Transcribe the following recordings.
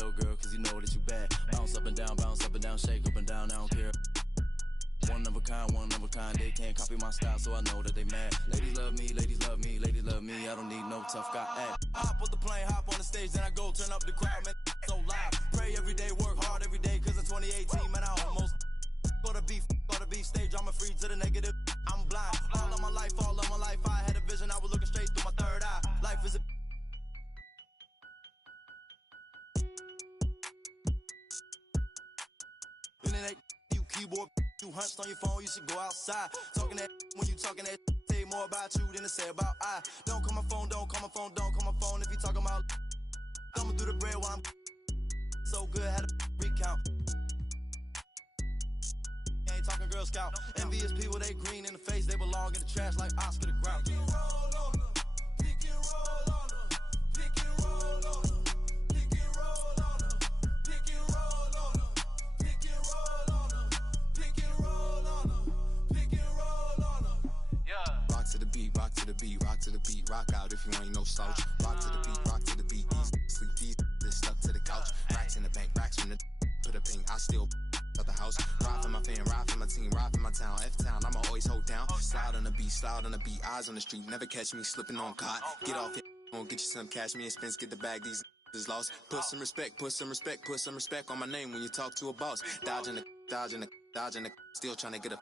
little girl, cause you know that you bad. Bounce up and down, shake up and down, I don't care. One of a kind, they can't copy my style, so I know that they mad. Ladies love me, I don't need no tough guy act. Hop on the plane, hop on the stage, then I go turn up the crowd, man, so loud. Pray every day, work hard every day, cause in 2018, man, I almost go to beef stage, I'm a free to the negative, I'm blind. All of my life, I had a vision, I was looking straight through my third eye. Life is a internet, you keyboard, you hunched on your phone, you should go outside. Talking that when you talking that, say more about you than to say about I. Don't call my phone, if you talking about coming through the bread while I'm so good, had to recount. Ain't talking Girl Scout. Envious people, they green in the face, they belong in the trash like Oscar the Grouch. Pick and roll on them, pick and roll on them, pick and roll on them, pick and roll on them, pick and roll on them, pick and roll on them, pick and roll on them, pick and roll on them. Yeah. Rock to the beat, rock to the beat, rock to the beat, rock out if you ain't no slouch. Rock to the beat, rock to the beat. These sleep, these stuck to the couch. Racks in the bank, racks from the put a ping. I still at the house. Ride for my fan, ride for my team, ride for my town. F-town, I'ma always hold down. Slide on the beat, eyes on the street. Never catch me slipping on cot. Get off it, gon' get you some cash. Me and Spence get the bag, these is lost. Put some respect, put some respect, put some respect on my name when you talk to a boss. Dodging the, still trying to get a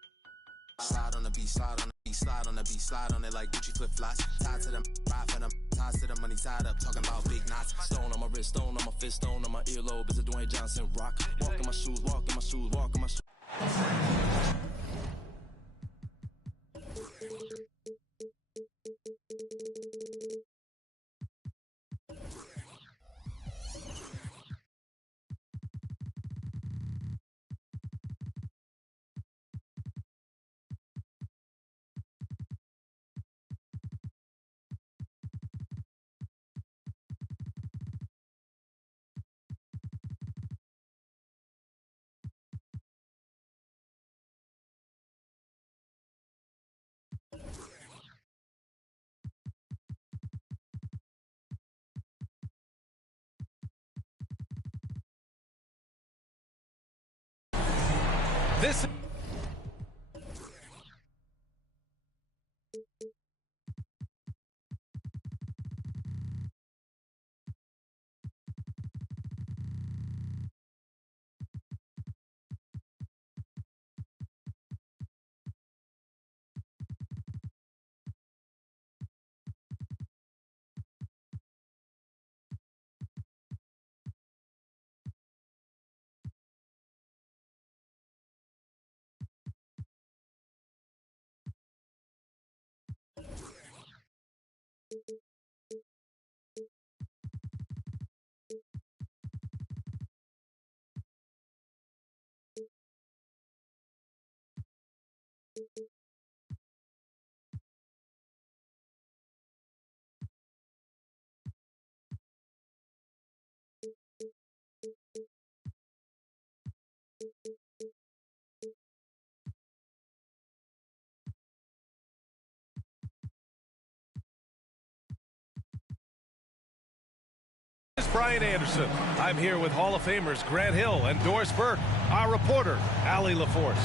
slide on the beat, slide on the beat, slide on the beat, slide on it like Gucci flip-flops. Tied to them, ride for them, ties to the money tied up, talking about big knots. Stone on my wrist, stone on my fist, stone on my earlobe. It's a Dwayne Johnson rock. Walk in my shoes, walk in my shoes, walk in my shoes. This is Brian Anderson. I'm here with Hall of Famers Grant Hill and Doris Burke, our reporter, Allie LaForce.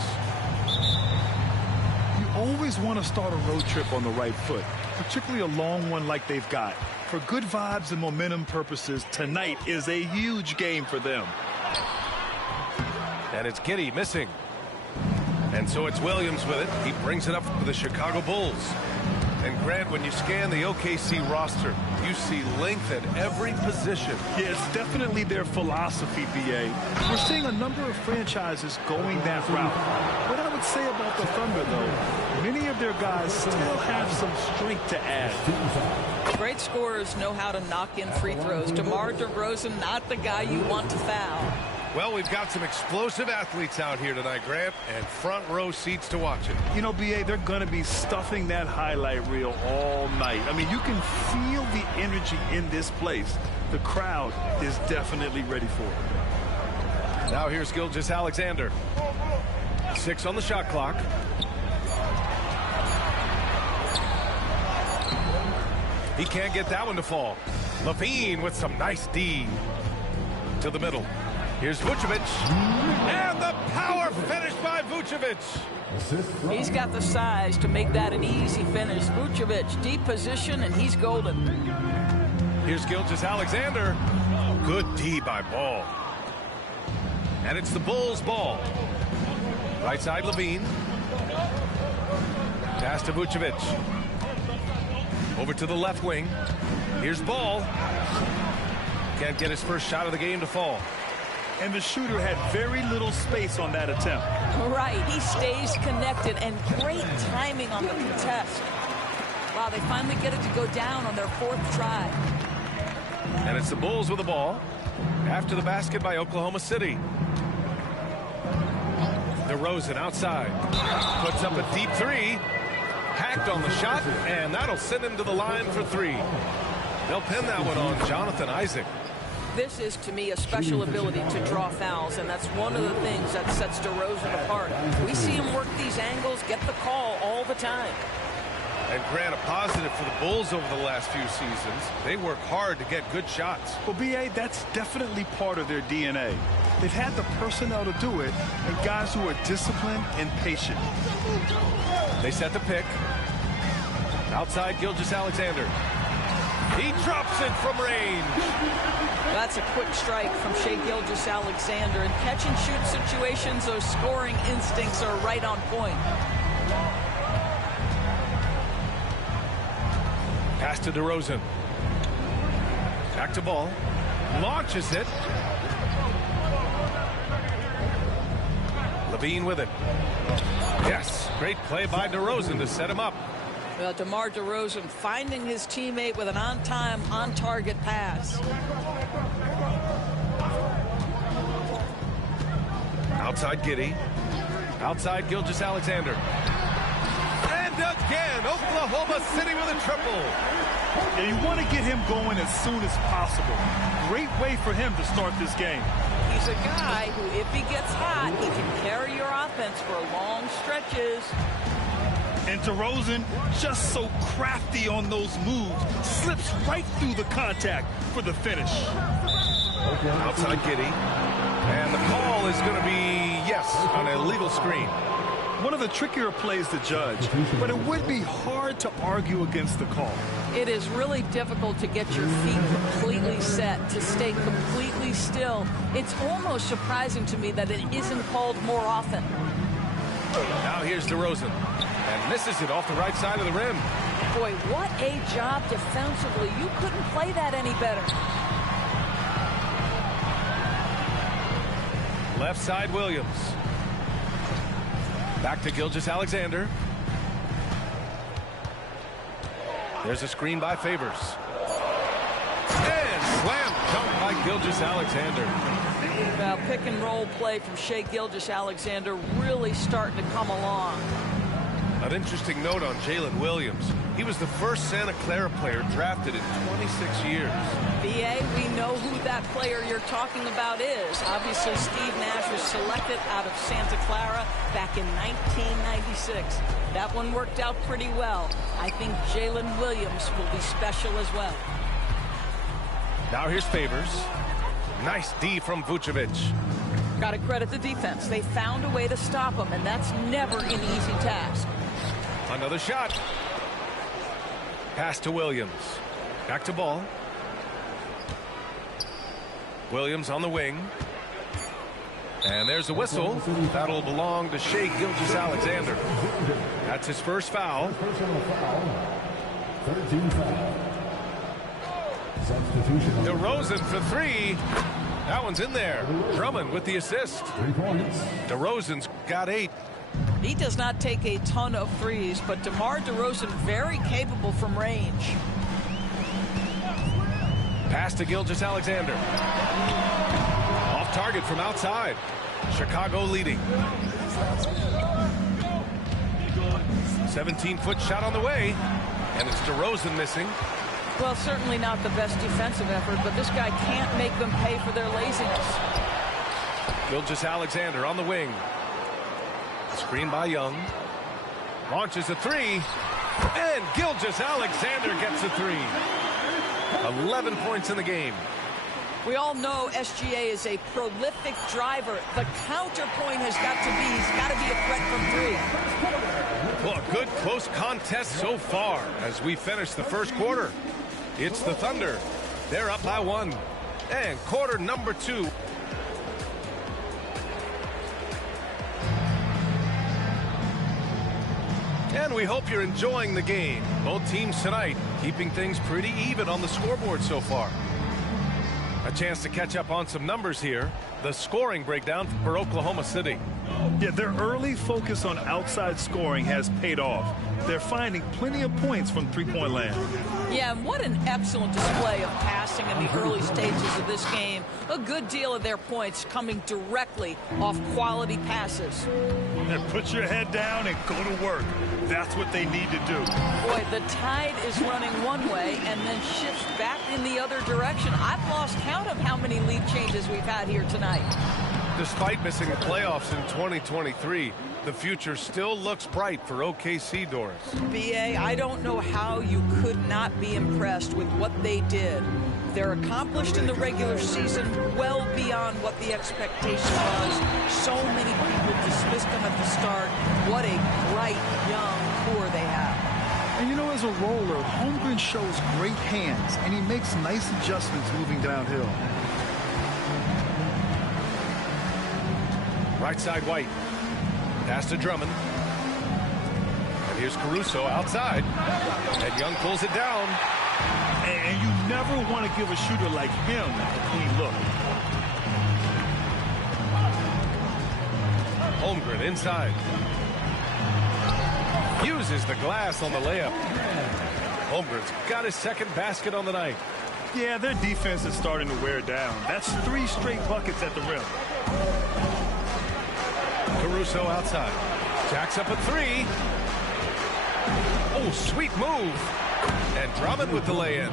You always want to start a road trip on the right foot, particularly a long one like they've got. For good vibes and momentum purposes, tonight is a huge game for them. And it's Giddy missing. And so it's Williams with it. He brings it up for the Chicago Bulls. And Grant, when you scan the OKC roster, you see length at every position. Yeah, it's definitely their philosophy, B.A. We're seeing a number of franchises going that route. What I would say about the Thunder, though, many of their guys still have some strength to add. Great scorers know how to knock in free throws. DeMar DeRozan, not the guy you want to foul. Well, we've got some explosive athletes out here tonight, Grant, and front row seats to watch it. You know, B.A., they're going to be stuffing that highlight reel all night. I mean, you can feel the energy in this place. The crowd is definitely ready for it. Now here's Gilgeous-Alexander. 6 on the shot clock. He can't get that one to fall. LaVine with some nice D. To the middle. Here's Vucevic. And the power finish by Vucevic. He's got the size to make that an easy finish. Vucevic, deep position, and he's golden. Here's Gilgeous-Alexander. Good D by Ball. And it's the Bulls' ball. Right side, Levine. Pass to Vucevic. Over to the left wing. Here's Ball. Can't get his first shot of the game to fall. And the shooter had very little space on that attempt. Right, he stays connected, and great timing on the contest. Wow, they finally get it to go down on their 4th try. And it's the Bulls with the ball. After the basket by Oklahoma City. DeRozan outside. Puts up a deep 3. Hacked on the shot, and that'll send him to the line for 3. They'll pin that one on Jonathan Isaac. This is, to me, a special ability to draw fouls, and that's one of the things that sets DeRozan apart. We see him work these angles, get the call all the time. And Grant, a positive for the Bulls over the last few seasons. They work hard to get good shots. Well, B.A., that's definitely part of their DNA. They've had the personnel to do it, and guys who are disciplined and patient. They set the pick. Outside, Gilgeous-Alexander. He drops it from range. That's a quick strike from Shai Gilgeous-Alexander. In catch-and-shoot situations, those scoring instincts are right on point. Pass to DeRozan. Back to Ball. Launches it. Levine with it. Yes, great play by DeRozan to set him up. DeMar DeRozan finding his teammate with an on-time, on-target pass. Outside Giddey. Outside Gilgeous-Alexander. And again, Oklahoma City with a triple. And you want to get him going as soon as possible. Great way for him to start this game. He's a guy who, if he gets hot, he can carry your offense for long stretches. And DeRozan, just so crafty on those moves, slips right through the contact for the finish. Outside Giddey. And the call is going to be, yes, an illegal screen. One of the trickier plays to judge, but it would be hard to argue against the call. It is really difficult to get your feet completely set, to stay completely still. It's almost surprising to me that it isn't called more often. Now here's DeRozan. And misses it off the right side of the rim. Boy, what a job defensively. You couldn't play that any better. Left side, Williams. Back to Gilgeous-Alexander. There's a screen by Favors. And slam dunk by Gilgeous-Alexander. Well, pick and roll play from Shai Gilgeous-Alexander really starting to come along. An interesting note on Jalen Williams. He was the first Santa Clara player drafted in 26 years. BA, we know who that player you're talking about is. Obviously, Steve Nash was selected out of Santa Clara back in 1996. That one worked out pretty well. I think Jalen Williams will be special as well. Now here's Favors. Nice D from Vucevic. Got to credit the defense. They found a way to stop him, and that's never an easy task. Another shot. Pass to Williams. Back to Ball. Williams on the wing. And there's a whistle. That'll belong to Shai Gilgeous-Alexander. That's his first foul. DeRozan for 3. That one's in there. Drummond with the assist. DeRozan's got 8. He does not take a ton of threes, but DeMar DeRozan very capable from range. Pass to Gilgeous-Alexander. Off target from outside. Chicago leading. 17-foot shot on the way. And it's DeRozan missing. Well, certainly not the best defensive effort, but this guy can't make them pay for their laziness. Gilgeous-Alexander on the wing. Screen by Young. Launches a 3. And Gilgeous-Alexander gets a 3. 11 points in the game. We all know SGA is a prolific driver. The counterpoint has got to be, he's got to be a threat from three. Well, a good close contest so far as we finish the first quarter. It's the Thunder. They're up by 1. And quarter number 2. And we hope you're enjoying the game. Both teams tonight keeping things pretty even on the scoreboard so far. A chance to catch up on some numbers here. The scoring breakdown for Oklahoma City. Yeah, their early focus on outside scoring has paid off. They're finding plenty of points from three-point land. Yeah, and what an excellent display of passing in the early stages of this game. A good deal of their points coming directly off quality passes. And put your head down and go to work. That's what they need to do. Boy, the tide is running one way and then shifts back in the other direction. I've lost count of how many lead changes we've had here tonight. Despite missing the playoffs in 2023, the future still looks bright for OKC, Doris. BA, I don't know how you could not be impressed with what they did. They're accomplished in the regular season well beyond what the expectation was. So many people dismissed them at the start. What a bright, young core they have. And you know, as a roller, Holmgren shows great hands, and he makes nice adjustments moving downhill. Right side, White. Pass to Drummond. And here's Caruso outside. And Young pulls it down. And you never want to give a shooter like him a clean look. Holmgren inside. Uses the glass on the layup. Holmgren's got his second basket on the night. Yeah, their defense is starting to wear down. That's 3 straight buckets at the rim. Caruso outside. Jacks up a 3. Oh, sweet move. And Drummond with the lay-in.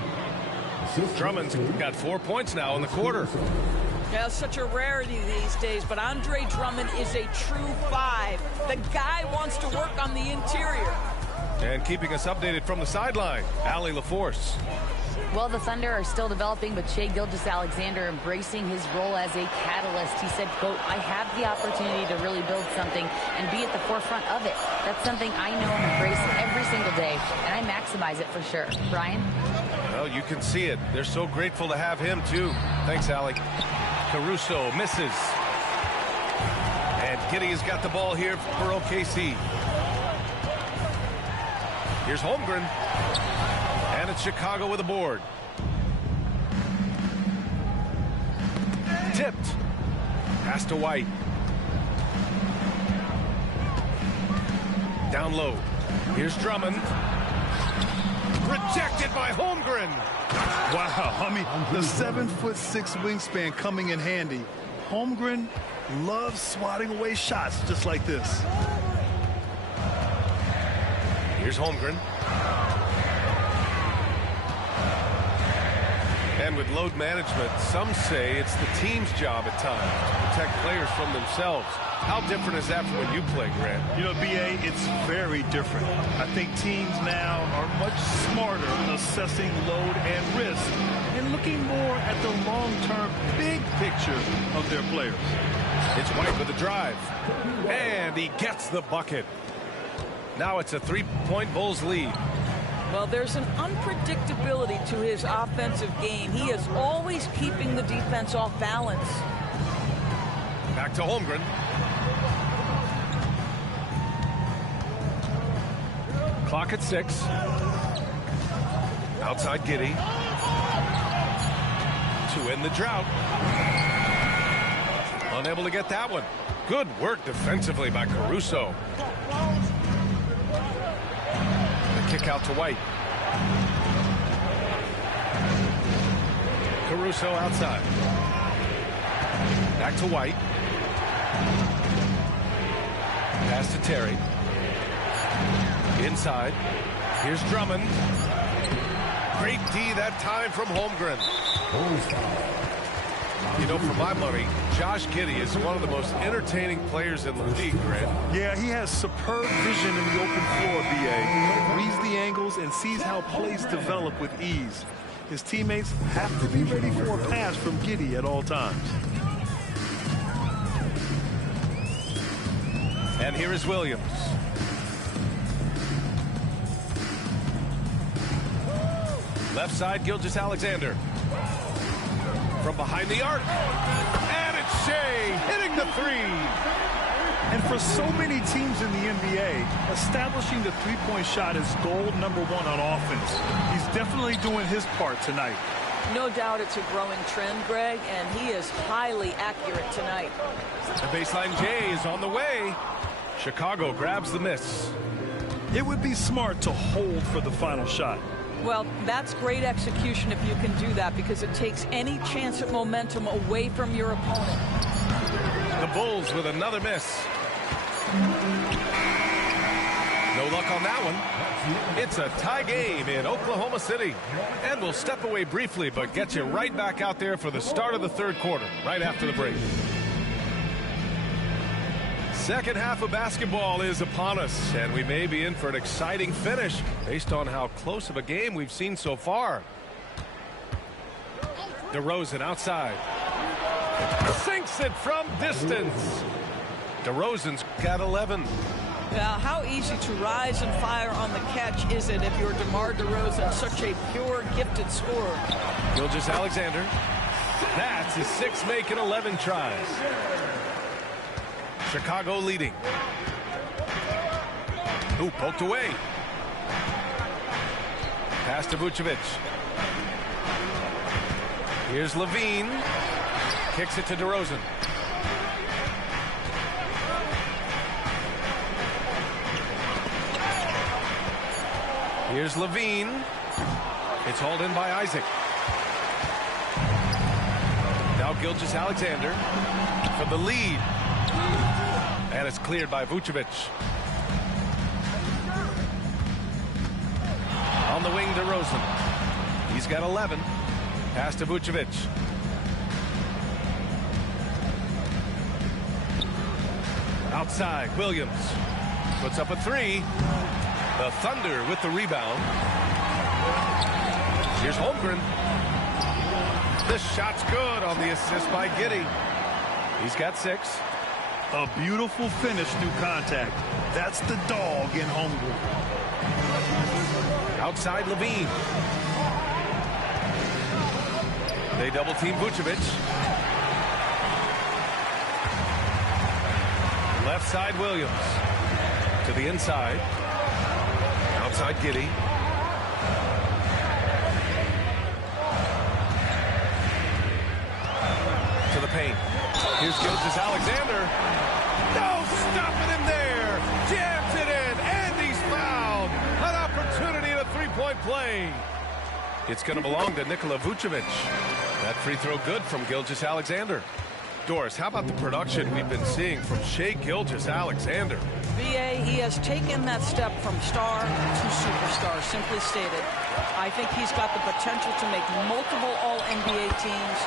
Drummond's got 4 points now in the quarter. Yeah, such a rarity these days, but Andre Drummond is a true 5. The guy wants to work on the interior. And keeping us updated from the sideline, Allie LaForce. Well, the Thunder are still developing, but Shai Gilgeous-Alexander embracing his role as a catalyst. He said, quote, I have the opportunity to really build something and be at the forefront of it. That's something I know and embrace every single day, and I maximize it for sure. Brian? Well, you can see it. They're so grateful to have him, too. Thanks, Allie. Caruso misses. And Giddey has got the ball here for OKC. Here's Holmgren. And it's Chicago with a board. Tipped. Pass to White. Down low. Here's Drummond. Rejected by Holmgren. Wow, I mean, the 7'6" wingspan coming in handy. Holmgren loves swatting away shots just like this. Here's Holmgren. And with load management, some say it's the team's job at times to protect players from themselves. How different is that from when you play, Grant? You know, BA, it's very different. I think teams now are much smarter assessing load and risk and looking more at the long-term big picture of their players. It's White with the drive. And he gets the bucket. Now it's a 3-point Bulls lead. Well, there's an unpredictability to his offensive game. He is always keeping the defense off balance. Back to Holmgren. Clock at 6. Outside Giddey. To end the drought. Unable to get that one. Good work defensively by Caruso. The kick out to White. Caruso outside. Back to White. Pass to Terry. Inside. Here's Drummond. Great D that time from Holmgren. You know, for my money, Josh Giddey is one of the most entertaining players in the league, Grant. Yeah, he has superb vision in the open floor, BA. Reads the angles and sees how plays develop with ease. His teammates have to be ready for a pass from Giddey at all times. And here is Williams. Left side, Gilgeous-Alexander. From behind the arc. And it's Shea hitting the three. And for so many teams in the NBA, establishing the three-point shot is goal number one on offense. He's definitely doing his part tonight. No doubt it's a growing trend, Greg, and he is highly accurate tonight. The baseline J is on the way. Chicago grabs the miss. It would be smart to hold for the final shot. Well, that's great execution if you can do that, because it takes any chance at momentum away from your opponent. The Bulls with another miss. No luck on that one. It's a tie game in Oklahoma City. And we'll step away briefly, but get you right back out there for the start of the third quarter, right after the break. Second half of basketball is upon us, and we may be in for an exciting finish based on how close of a game we've seen so far. DeRozan outside. Sinks it from distance. DeRozan's got 11. Now, how easy to rise and fire on the catch is it if you're DeMar DeRozan, such a pure, gifted scorer? Gilgeous-Alexander. That's his sixth make in 11 tries. Chicago leading. Ooh, poked away. Pass to Vucevic. Here's Levine. Kicks it to DeRozan. Here's Levine. It's hauled in by Isaac. Now Gilgeous-Alexander for the lead. And it's cleared by Vucevic. On the wing, DeRozan. He's got 11. Pass to Vucevic. Outside, Williams puts up a three. The Thunder with the rebound. Here's Holmgren. The shot's good on the assist by Giddey. He's got 6. A beautiful finish through contact. That's the dog in Holmgren. Outside Levine. They double team Vucevic. Left side Williams. To the inside. Outside Giddey. To the paint. Here's Gilgeous-Alexander. No, stopping him there. Jams it in, and he's fouled. An opportunity at a three-point play. It's going to belong to Nikola Vucevic. That free throw good from Gilgeous-Alexander. Doris, how about the production we've been seeing from Shai Gilgeous-Alexander? VA, he has taken that step from star to superstar, simply stated. I think he's got the potential to make multiple All-NBA teams,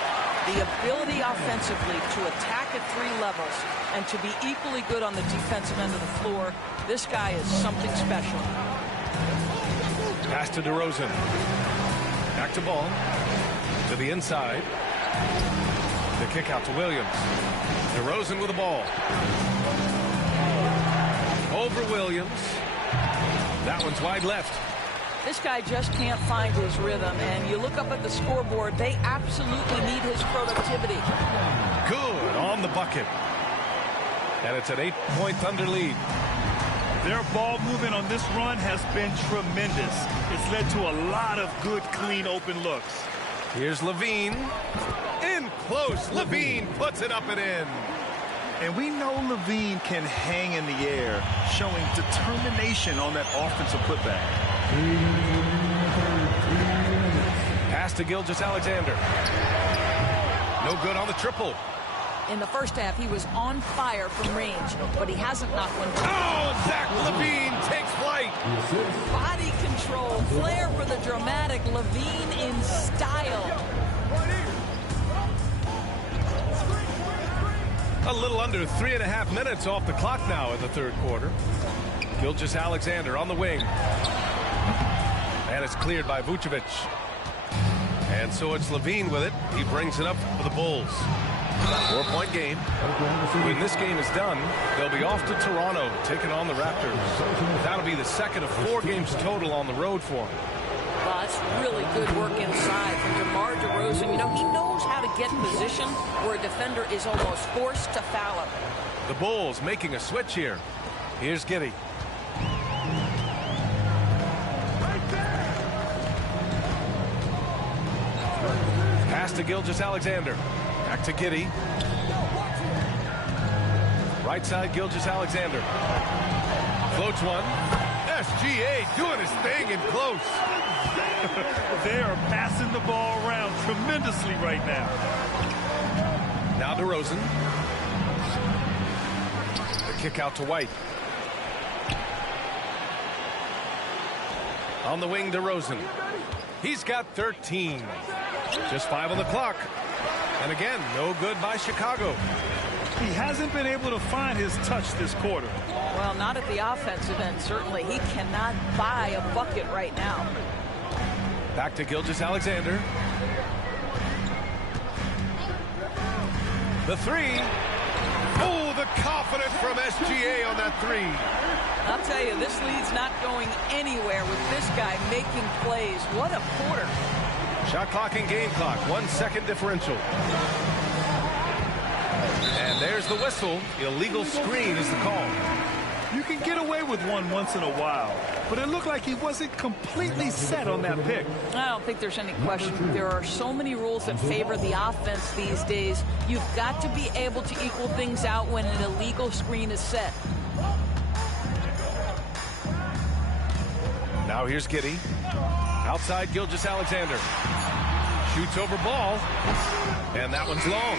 the ability offensively to attack at 3 levels, and to be equally good on the defensive end of the floor. This guy is something special. Pass to DeRozan. Back to ball. To the inside. The kick out to Williams. DeRozan with the ball. Over Williams. That one's wide left. This guy just can't find his rhythm, and you look up at the scoreboard, they absolutely need his productivity. Good on the bucket. And it's an 8-point Thunder lead. Their ball movement on this run has been tremendous. It's led to a lot of good, clean, open looks. Here's Levine. In close. Levine puts it up and in. And we know Levine can hang in the air, showing determination on that offensive putback. Pass to Gilgeous-Alexander. No good on the triple. In the first half, he was on fire from range, but he hasn't knocked one down. Oh, Zach LaVine takes flight. Body control, flair for the dramatic, LaVine in style. A little under 3.5 minutes off the clock now in the third quarter. Gilgeous-Alexander on the wing. And it's cleared by Vucevic. And so it's Levine with it. He brings it up for the Bulls. 4-point game. When this game is done, they'll be off to Toronto, taking on the Raptors. That'll be the second of 4 games total on the road for them. Well, that's really good work inside from DeMar DeRozan. You know, he knows how to get position where a defender is almost forced to foul him. The Bulls making a switch here. Here's Giddey. Pass to Gilgeous-Alexander. Back to Giddey. Right side, Gilgeous-Alexander. Floats one. SGA doing his thing in close. They are passing the ball around tremendously right now. Now DeRozan. The kick out to White. On the wing, DeRozan. He's got 13. Just 5 on the clock. And again, no good by Chicago. He hasn't been able to find his touch this quarter. Well, not at the offensive end, certainly. He cannot buy a bucket right now. Back to Gilgeous-Alexander. The three. Oh, the confidence from SGA on that three. I'll tell you, this lead's not going anywhere with this guy making plays. What a quarter. Shot clock and game clock. 1 second differential. And there's the whistle. Illegal screen is the call. You can get away with one once in a while, but it looked like he wasn't completely set on that pick. I don't think there's any question. There are so many rules that favor the offense these days. You've got to be able to equal things out when an illegal screen is set. Now here's Giddey. Outside Gilgeous-Alexander. Shoots over ball. And that one's long.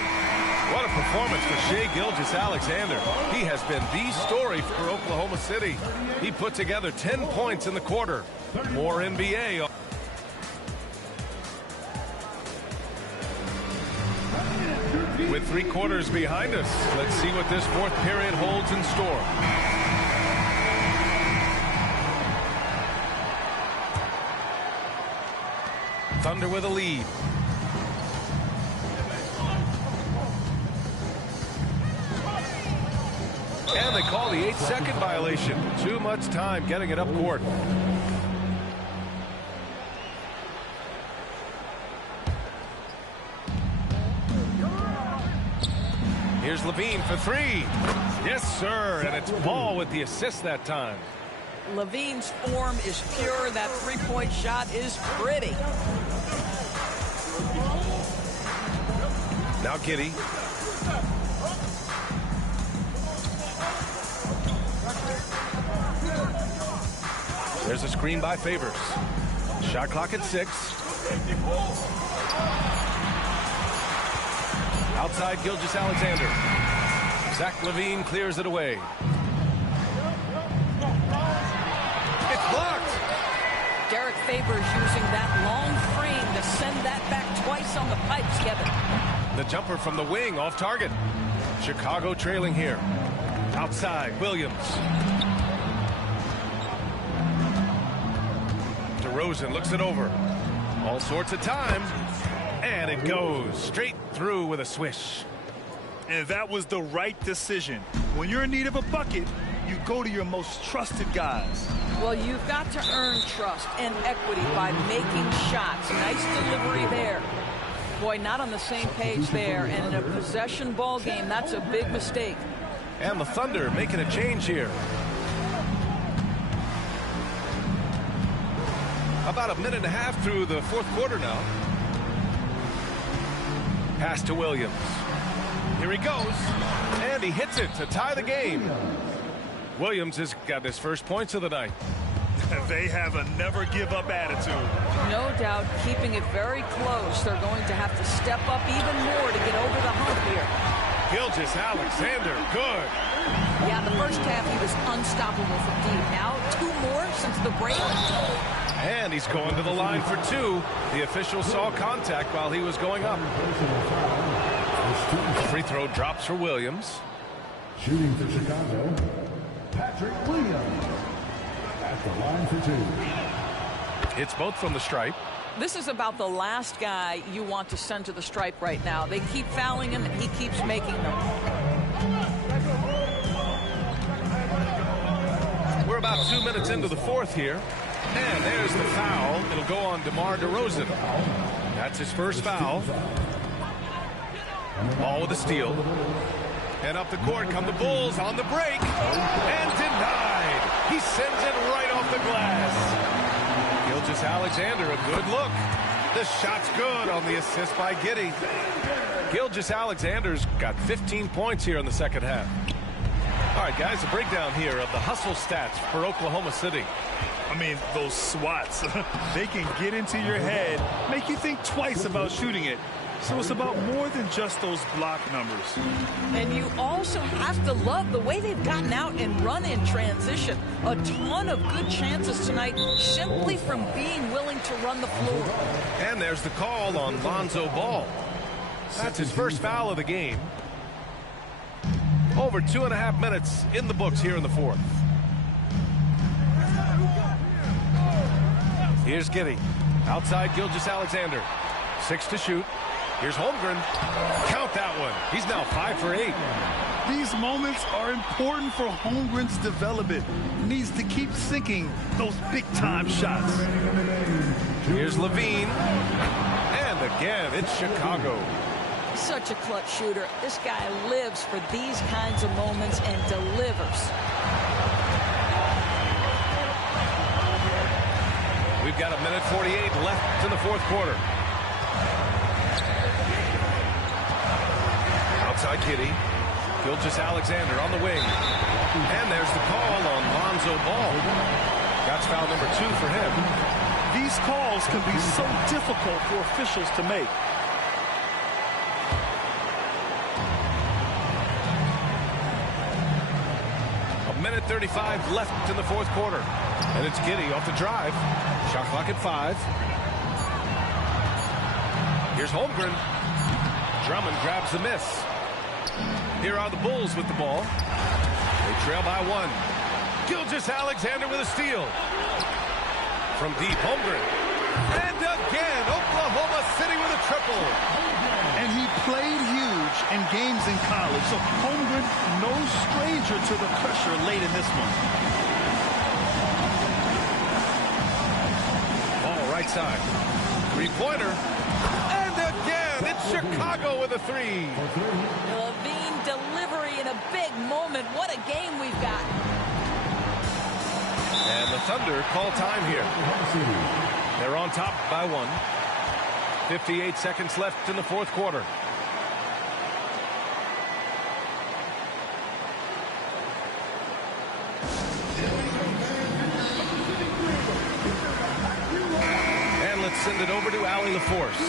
What a performance for Shai Gilgeous-Alexander. He has been the story for Oklahoma City. He put together 10 points in the quarter. More NBA. With 3 quarters behind us, let's see what this 4th period holds in store. Thunder with a lead. And they call the 8-second violation. Too much time getting it up court. Here's Levine for 3. Yes, sir. And it's Ball with the assist that time. Levine's form is pure. That three-point shot is pretty. Now Giddey. There's a screen by Favors. Shot clock at 6. Outside Gilgeous-Alexander. Zach LaVine clears it away. It's blocked. Derek Favors using that long frame to send that back twice on the pipes, Kevin. The jumper from the wing off target. Chicago trailing here. Outside, Williams. DeRozan looks it over. All sorts of time. And it goes straight through with a swish. And that was the right decision. When you're in need of a bucket, you go to your most trusted guys. Well, you've got to earn trust and equity by making shots. Nice delivery there. Boy, not on the same page there. And in a possession ball game, that's a big mistake. And the Thunder making a change here. About a minute and a half through the 4th quarter now. Pass to Williams. Here he goes. And he hits it to tie the game. Williams has got his first points of the night. They have a never-give-up attitude. No doubt, keeping it very close. They're going to have to step up even more to get over the hump here. Gilgeous-Alexander, good. Yeah, the first half he was unstoppable from deep. Now 2 more since the break. And he's going to the line for 2. The official saw contact while he was going up. Free throw drops for Williams. Shooting for Chicago, Patrick Williams. At the line for 2. It's both from the stripe. This is about the last guy you want to send to the stripe right now. They keep fouling him, and he keeps making them. We're about 2 minutes into the fourth here. And there's the foul. It'll go on DeMar DeRozan. That's his first foul. Ball with a steal. And up the court come the Bulls on the break. And denied. He sends it right off the glass. Gilgeous-Alexander, a good look. The shot's good on the assist by Giddey. Gilgeous-Alexander's got 15 points here in the second half. All right, guys, a breakdown here of the hustle stats for Oklahoma City. I mean, those swats, they can get into your head, make you think twice about shooting it. So it's about more than just those block numbers. And you also have to love the way they've gotten out and run in transition. A ton of good chances tonight simply from being willing to run the floor. And there's the call on Lonzo Ball. That's his first foul of the game. Over 2.5 minutes in the books here in the fourth. Here's Giddey. Outside Gilgeous-Alexander. 6 to shoot. Here's Holmgren. Count that one. He's now 5 for 8. These moments are important for Holmgren's development. He needs to keep sinking those big-time shots. Here's Levine. And again, it's Chicago. Such a clutch shooter. This guy lives for these kinds of moments and delivers. We've got 1:48 left in the fourth quarter. Outside Giddey. Gilgeous-Alexander on the wing. And there's the call on Lonzo Ball. That's foul number 2 for him. These calls can be so difficult for officials to make. A 1:35 left in the fourth quarter. And it's Giddey off the drive. Shot clock at 5. Here's Holmgren. Drummond grabs the miss. Here are the Bulls with the ball. They trail by 1. Gilgeous-Alexander with a steal. From deep, Holmgren. And again, Oklahoma City with a triple. And he played huge in games in college, so Holmgren, no stranger to the pressure late in this one. Ball right side. Three-pointer. And again, it's Chicago with a 3. Levine delivery in a big moment. What a game we've got. And the Thunder call time here. They're on top by 1. 58 seconds left in the fourth quarter. And let's send it over to Allie LaForce.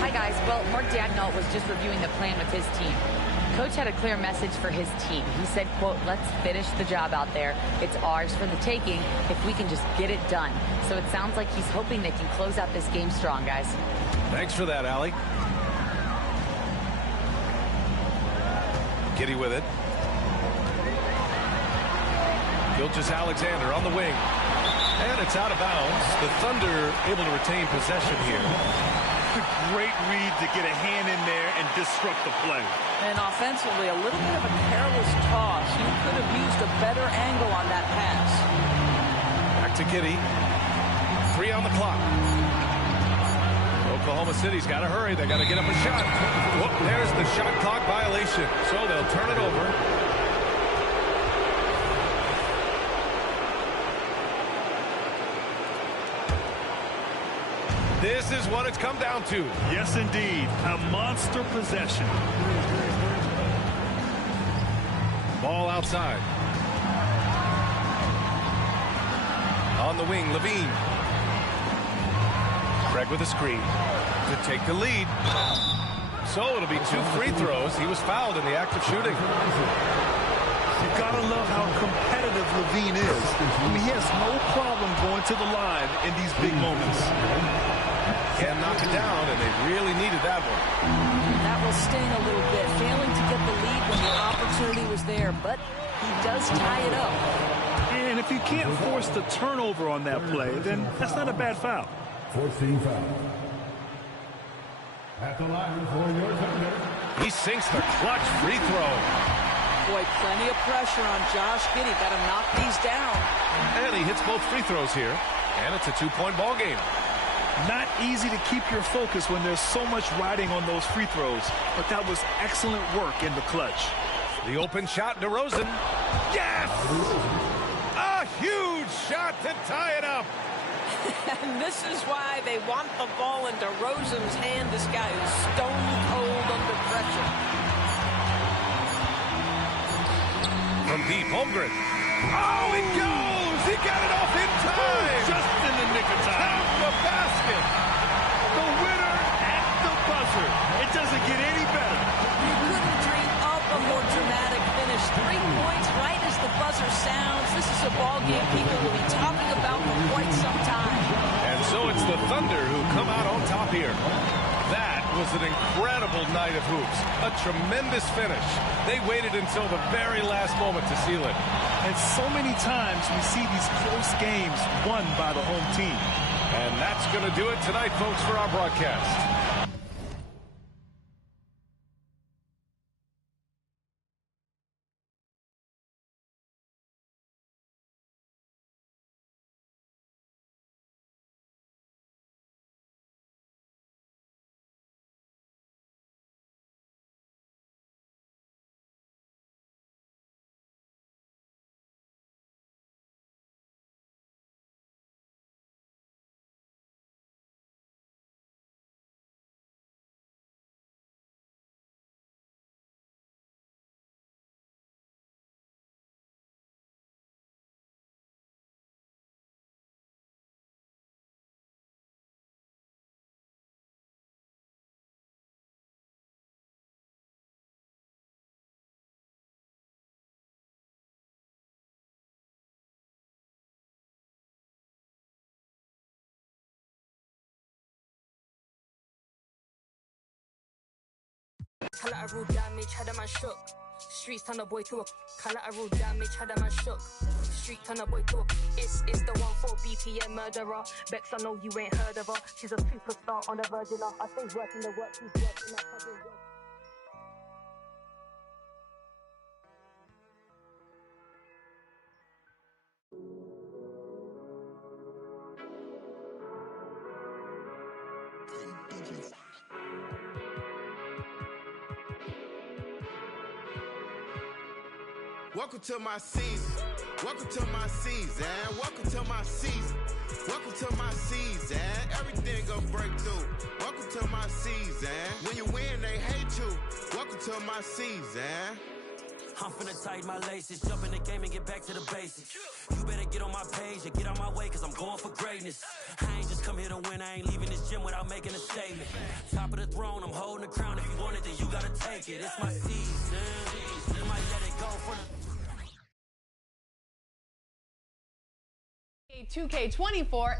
Hi, guys. Well, Mark Daigneault was just reviewing the plan with his team. Coach had a clear message for his team. He said, quote, let's finish the job out there. It's ours for the taking if we can just get it done. So it sounds like he's hoping they can close out this game strong, guys. Thanks for that, Allie. Giddey with it. Gilgeous-Alexander on the wing. And it's out of bounds. The Thunder able to retain possession here. Great read to get a hand in there and disrupt the play. And offensively, a little bit of a careless toss. You could have used a better angle on that pass. Back to Giddey. 3 on the clock. Oklahoma City's got to hurry. They got to get up a shot. Whoop, there's the shot clock violation. So they'll turn it over. This is what it's come down to. Yes, indeed. A monster possession. Ball outside. On the wing, Levine. Craig with a screen to take the lead. So it'll be 2 free throws. He was fouled in the act of shooting. You gotta love how competitive Levine is. I mean, he has no problem going to the line in these big moments. Can't knock it down, and they really needed that one. That will sting a little bit, failing to get the lead when the opportunity was there, but he does tie it up. And if you can't force the turnover on that play, then that's not a bad foul. Forcing foul. At the line for your Thunder. He sinks the clutch free throw. Boy, plenty of pressure on Josh Giddey. Got to knock these down. And he hits both free throws here. And it's a 2-point ball game. Not easy to keep your focus when there's so much riding on those free throws, but that was excellent work in the clutch. The open shot, DeRozan. Yes! A huge shot to tie it up. And this is why they want the ball in DeRozan's hand. This guy is stone cold under pressure. From deep, Holmgren. Oh, it goes! He got it off in time! Just in the nick of time. Count the basket! The winner at the buzzer. It doesn't get any better. You couldn't dream up a more dramatic finish. 3 points right as the buzzer sounds. This is a ball game people will be talking about for quite some time. And so it's the Thunder who come out on top here. That was an incredible night of hoops. A tremendous finish. They waited until the very last moment to seal it. And so many times we see these close games won by the home team. And that's going to do it tonight, folks, for our broadcast. Collateral damage, had a man shook. Streets turn a boy to a collateral damage, had a man shook. Street turn a boy to a it's the 1-4 BPM murderer. Bex, I know you ain't heard of her. She's a superstar on the Virgin. I stay working the work, she's working that cousin. Welcome to my season. Welcome to my season. Welcome to my season. Welcome to my season. Everything gonna break through. Welcome to my season. When you win, they hate you. Welcome to my season. I'm finna tighten my laces, jump in the game and get back to the basics. You better get on my page and get on my way, cause I'm going for greatness. I ain't just come here to win, I ain't leaving this gym without making a statement. Top of the throne, I'm holding the crown. If you want it, then you gotta take it. It's my season. You might let it go for the 2K24